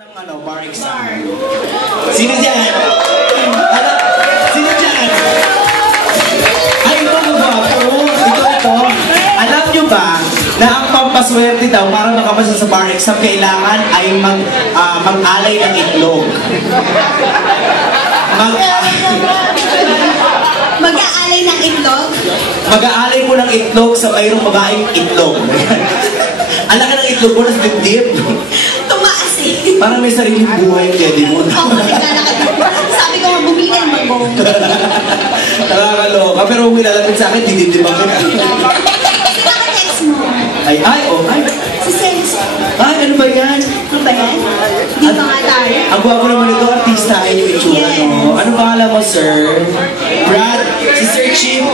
ng bar exam. Sino dyan? Ano? Sino dyan? Ay, ito magwapo. Ito. Alam nyo ba na ang pampaswerte daw para makapasa sa bar exam kailangan ay mag-alay ng itlog. Mag-aalay ng itlog? Mag-aalay mo ng itlog sa mayroong babaeng itlog. Ang laki ng itlog mo, nasa dibdib. Tumaas eh. Parang may sariling buhay yung dede mo. Sabi ko nga bumili ang magong. Nakakaloka. Pero kung ilalapit sa akin, didibdibang ka na. Kasi naka-text mo. Ay. Si Sense. Ay, ano ba yan? Ano ba yan? Di ba nga tayo? Ang gwapo naman ito, artista ay yung itsura, Yes. no? Ano pangalan mo, sir? Brad? Si Sir Chip?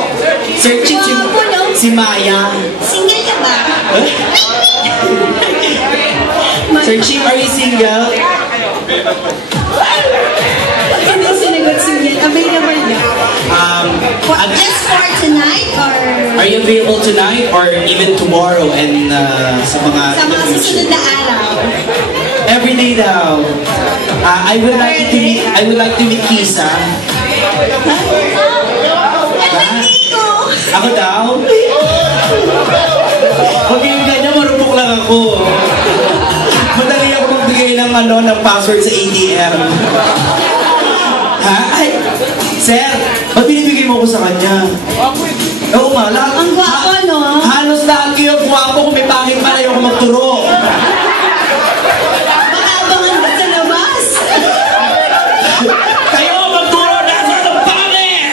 Sir Chip, Gwapo, no? si Maya? Single ka ba? Huh? Sir Chip, are you single? Hindi sinagot single. Available na. Just for tonight or? Are you available tonight or even tomorrow and sa mga Susunod na araw? Every day daw. I would like to meet Kisa. Ako daw? Huwag yung ganyan, marupok lang ako. Madali ako magbigay ng ng password sa ATM. Ha? Ay, sir, ba't binibigay mo ko sa kanya? Oo nga, lahat. Ang gwapo, no? Halos lahat kayo gwapo kung may pangit pa na yung magturo. Baka abangan ka sa labas. Kayo magturo na sa pangit!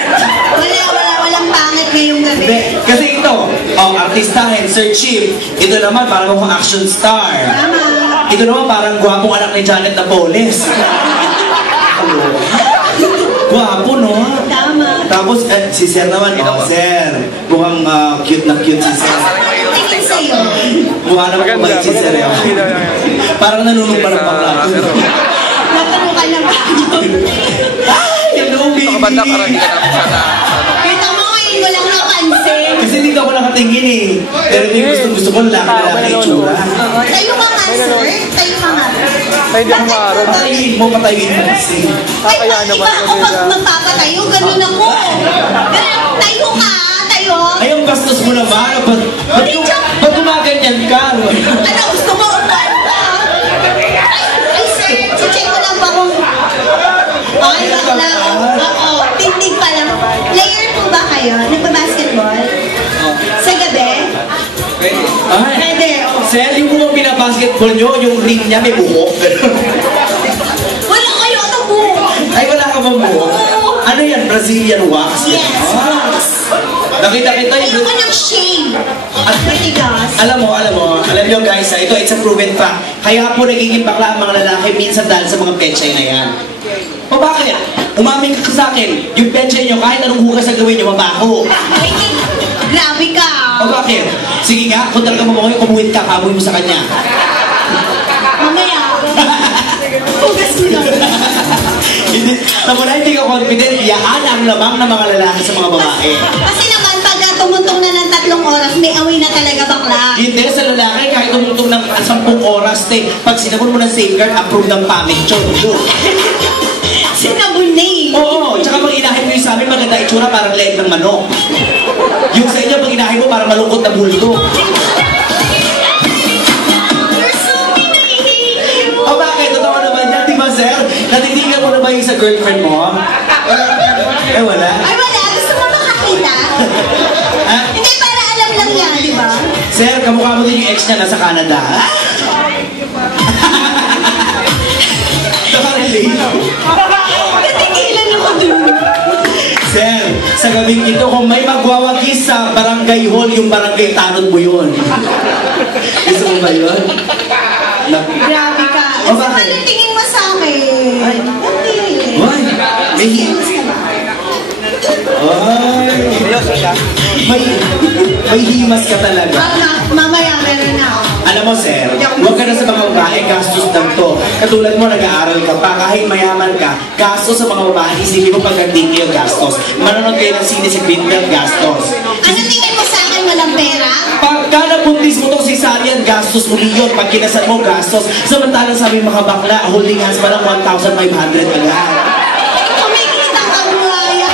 Walang pangit ngayong gabi. Hindi, kasi ito, artistahin, Sir Chip, ito naman parang akong action star. Tama. Ito naman parang gwapong anak ni Janet Napoles. Gwapo, no? Tama. Tapos, si Sir naman, Sir, mukhang cute na cute si Sir. Tingin sa'yo. Mukha naman kumait si Sir. Parang nanunong pa ng bakla. Natanong ka na ba? Ay, hello, baby! Kita mo ngayon, walang napansin. Kasi dito ako nakatingin eh. Pero hindi gusto ko lalaki itsura. Tayo ka nga, sir. Tayo ka nga. Ay, hindi ako maaral. Patayin mo kasi. Ay, iba ako pag magpapatayo, ganun ako. Ganun, tayo ka, tayo. Ay, ang bastos mo naman. Ba't gumaganyan ka? Ano, gusto mo upan pa? Ay, sir, check ko lang ba kung... Ay, bakla. Oo, tindig pa lang. Player po ba kayo? Nagpa-basketball? Sa gabi? Ay, Pwede, oo. Sir, yung kung pinabasketball nyo, yung ring niya may buhok. Wala kayo, anong buhok? Ay, wala ka bang buhok? Ano yan? Brazilian wax? Yes, wax. Nakita kita Ayoko ng shame. At matigas. Alam nyo guys, ito, it's a proven fact. Kaya po nagiging bakla ang mga lalaki minsan dahil sa mga pechay na yan. O bakit? Umaming ka sa akin, yung pechay nyo, kahit anong hugas na gawin nyo, mabaho. Ay, grabe ka. O bakit? Sige nga, kung talaga mabangoy, kumuhit ka, kamoy mo sa kanya. Mamaya. Hugas mo lang. Hindi ka confident, yaan ang lamang ng mga lalaki sa mga babae. Kasi naman, pagka tumuntong na ng 3 oras, may away na talaga bakla. Hindi, sa lalaki, kahit tumutong ng 10 oras, pag sinabon mo ng safeguard, approve ng pamit yun. Sinabon na eh. Oo, tsaka pag inahin mo yung sa amin, maganda itsura, parang leeg ng manok. Yung sa inyo, pag inahin mo, parang malungkot na bulto. You're so mean. O bakit? Totoo naman yan, di ba, sir? Natitingan mo na ba yung sa girlfriend mo? Eh, wala. Ay, wala. Gusto mo makakita? Ha? Hindi, para alam lang yan, di ba? Sir, kamukha mo din yung ex niya nasa Canada. Nakarelate. Natigilan ako dun. Sir, sa gabing ito, kung may magwawagis sa barangay hall, yung barangay tanod mo yun. Gusto mo ba yun? Grabe ka. O, bakit? Ano tingin mo sa akin? Ay. Hindi. Ay, may himas ka ba? Ay, may himas ka talaga. Mamaya meron na ako. Alam mo, sir, huwag ka na sa mga babae, gastos lang to. Katulad mo, nag-aaral ka pa, kahit mayaman ka, gastos sa mga babae, isipin mo pag nandito yung gastos. Manonood kayo ng sine sa Greenbelt, gastos. Ano tingin mo sa akin walang pera? Pag Kada buntis mo tong cesarean, gastos mo milyon. Pag kinasal mo, gastos. Samantalang sabi mga bakla, holding hands pa lang 1,500 agad. Kumikita ka buhaya.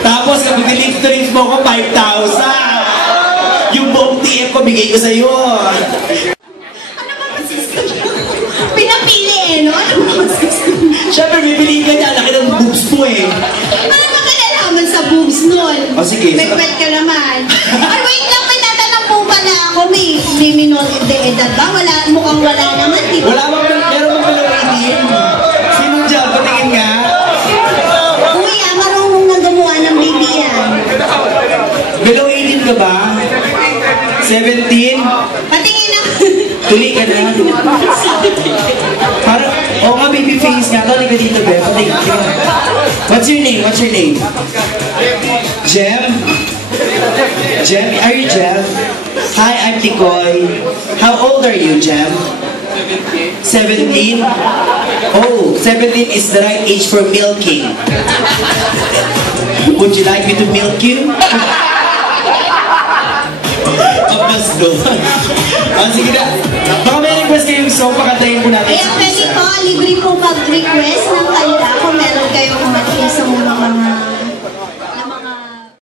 Tapos kapag delivery mo ko, 5,000. Yung buong TF ko, bigay ko sa'yo. Ano ba masisip niyo? Pinapili eh, no? Ano ba masisip niyo? Siyempre, bibiliin ka niya. Laki ng boobs mo eh. Ano ba kinalaman sa boobs nun? O, sige. May kwet ka naman. Ay, wait lang, may tatanong po pala ako. May minor de edad ba? Mukhang wala naman, di ba? Wala bang, meron bang palawitin? Sino dyan? Patingin nga. Kuya, marunong na gumawa ng baby yan. Below 18 ka ba? 17? Patingin na. Tuli ka na. Parang, oo nga, baby face nga. Tuli ka dito, be. Patingin. What's your name? What's your name? Jem? Jem? Are you Jem? Hi, I'm Tikoy. How old are you, Jem? 17? Oh, 17 is the right age for milking. Would you like me to milk you? Kapag doon. Sige na. Baka may request kayong song, pakantayin po natin. Kaya pwede po, libre po mag-request ng kanta kung meron kayong mga